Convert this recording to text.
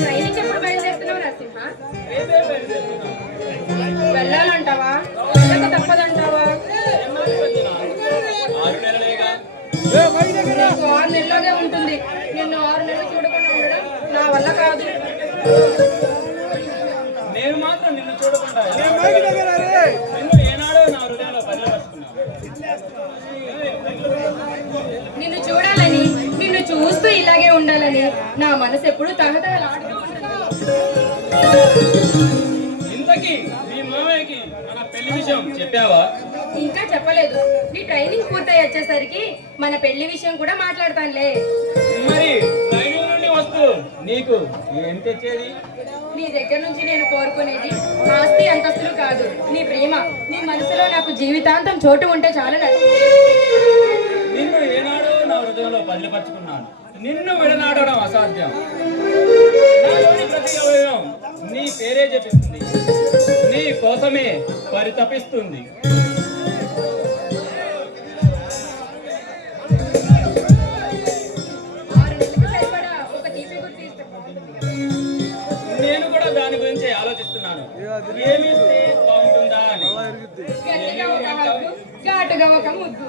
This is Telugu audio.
ట్రైనింగ్ ఎప్పుడు బయలుదేరుతున్నావు నరసింహ? వెళ్ళాలంటావా? వెళ్ళక తప్పదంటావా? నీకు 6 నెలలోనే ఉంటుంది. నిన్ను 6 నెలలు చూడకుండా ఉండడం నా వల్ల కాదు. నేను మాత్రం నిన్ను చూడకుండా నిన్ను ఏనాడో నా హృదయంలో బదిలపరుచుకున్నాను. నిన్ను చూడాలని, నిన్ను చూస్తూ ఇలాగే ఉండాలని నా మనసు ఎప్పుడు తహతహలాడుతూ ఉంటుంది. ఇంతకీ మీ మామయ్యకి మన పెళ్లి విషయం చెప్పావా? ఇంకా చెప్పలేదు. నీ ట్రైనింగ్ పూర్తయి వచ్చేసరికి మన పెళ్లి విషయం కూడా మాట్లాడతానులే. మరి ట్రైనింగ్ నుండి వస్తూ నీకు ఏం తెచ్చేది? నీ దగ్గర నుంచి నేను కోరుకునేది ఆస్తి అంతస్తులు కాదు, నీ ప్రేమ. నీ మనసులో నాకు జీవితాంతం చోటు ఉంటే చాలు. నిన్ను ఏనాడో నా హృదయంలో బదిలపరుచుకున్నాను. నిన్ను విడనాడడం అసాధ్యం. నాలోని ప్రతి అవయవం నీ పేరే జపిస్తుంది, నీ కోసమే పరితపిస్తుంది. నేను కూడా దాని గురించి ఆలోచిస్తున్నాను. ఏమిస్తే బాగుంటుందా అని. ఘాటుగా ఒక ముద్దు.